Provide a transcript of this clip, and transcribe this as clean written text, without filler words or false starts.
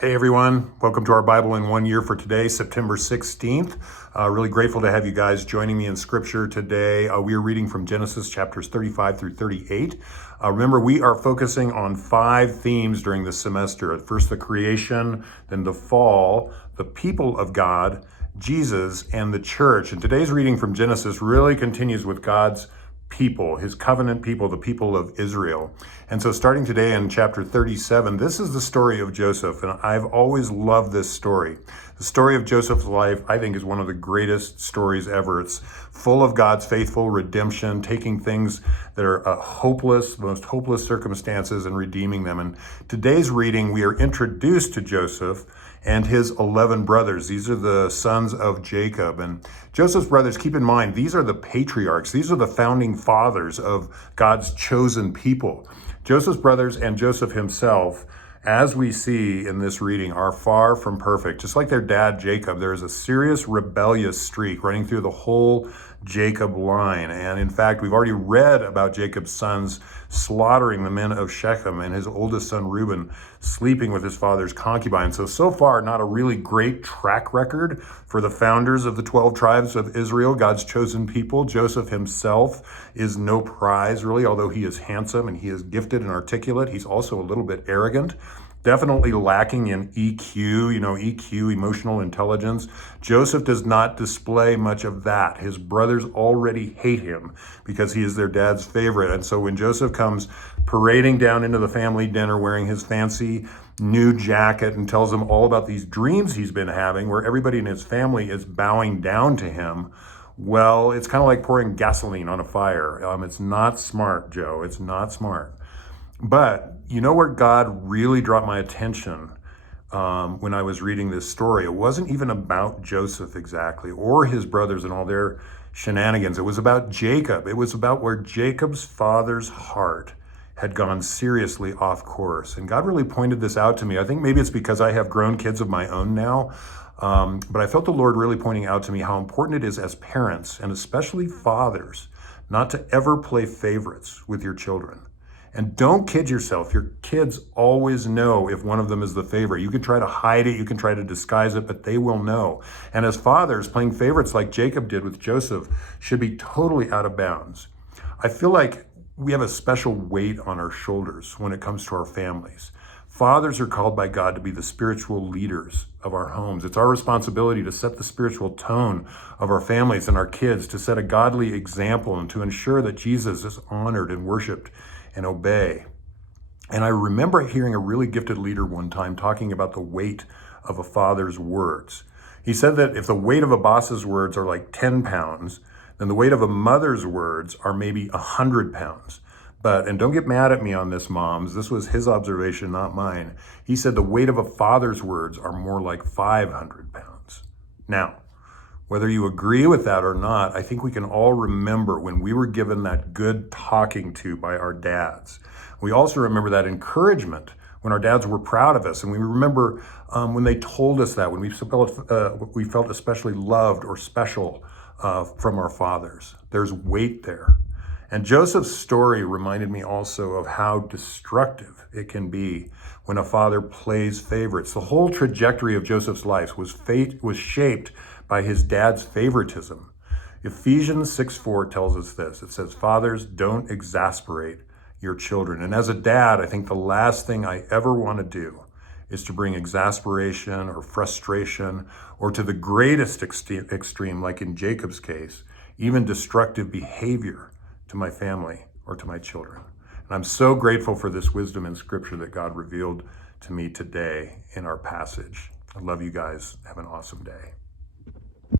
Hey everyone, welcome to our Bible in 1 year for today, September 16th. Really grateful to have you guys joining me in scripture today. We are reading from Genesis chapters 35 through 38. Remember, we are focusing on 5 themes during this semester. First, the creation, then the fall, the people of God, Jesus, and the church. And today's reading from Genesis really continues with God's people, his covenant people, the people of Israel. And so starting today in chapter 37, this is the story of Joseph. And I've always loved this story. The story of Joseph's life, I think, is one of the greatest stories ever. It's full of God's faithful redemption, taking things that are hopeless, most hopeless circumstances, and redeeming them. And today's reading, we are introduced to Joseph and his 11 brothers. These are the sons of Jacob. And Joseph's brothers, keep in mind, these are the patriarchs. These are the founding fathers of God's chosen people. Joseph's brothers and Joseph himself, as we see in this reading, are far from perfect. Just like their dad, Jacob, there is a serious rebellious streak running through the whole Jacob line. And in fact, we've already read about Jacob's sons slaughtering the men of Shechem and his oldest son, Reuben, sleeping with his father's concubine. So far, not a really great track record for the founders of the 12 tribes of Israel, God's chosen people. Joseph himself is no prize, really, although he is handsome and he is gifted and articulate. He's also a little bit arrogant. Definitely lacking in EQ, EQ, emotional intelligence. Joseph does not display much of that. His brothers already hate him because he is their dad's favorite. And so when Joseph comes parading down into the family dinner wearing his fancy new jacket and tells them all about these dreams he's been having where everybody in his family is bowing down to him, well, it's kind of like pouring gasoline on a fire. It's not smart, Joe. It's not smart. But you know where God really dropped my attention when I was reading this story? It wasn't even about Joseph exactly, or his brothers and all their shenanigans. It was about Jacob. It was about where Jacob's father's heart had gone seriously off course. And God really pointed this out to me. I think maybe it's because I have grown kids of my own now. But I felt the Lord really pointing out to me how important it is as parents, and especially fathers, not to ever play favorites with your children. And don't kid yourself. Your kids always know if one of them is the favorite. You can try to hide it, you can try to disguise it, but they will know. And as fathers, playing favorites like Jacob did with Joseph should be totally out of bounds. I feel like we have a special weight on our shoulders when it comes to our families. Fathers are called by God to be the spiritual leaders of our homes. It's our responsibility to set the spiritual tone of our families and our kids, to set a godly example and to ensure that Jesus is honored and worshiped and obey. And I remember hearing a really gifted leader one time talking about the weight of a father's words. He said that if the weight of a boss's words are like 10 pounds, then the weight of a mother's words are maybe 100 pounds. And don't get mad at me on this, moms. This was his observation, not mine. He said the weight of a father's words are more like 500 pounds. Now, whether you agree with that or not, I think we can all remember when we were given that good talking to by our dads. We also remember that encouragement when our dads were proud of us. And we remember when they told us that, when we felt especially loved or special from our fathers. There's weight there. And Joseph's story reminded me also of how destructive it can be when a father plays favorites. The whole trajectory of Joseph's life was shaped by his dad's favoritism. Ephesians 6:4 tells us this. It says, "Fathers, don't exasperate your children." And as a dad, I think the last thing I ever want to do is to bring exasperation or frustration, or to the greatest extreme, like in Jacob's case, even destructive behavior to my family or to my children. And I'm so grateful for this wisdom in Scripture that God revealed to me today in our passage. I love you guys. Have an awesome day.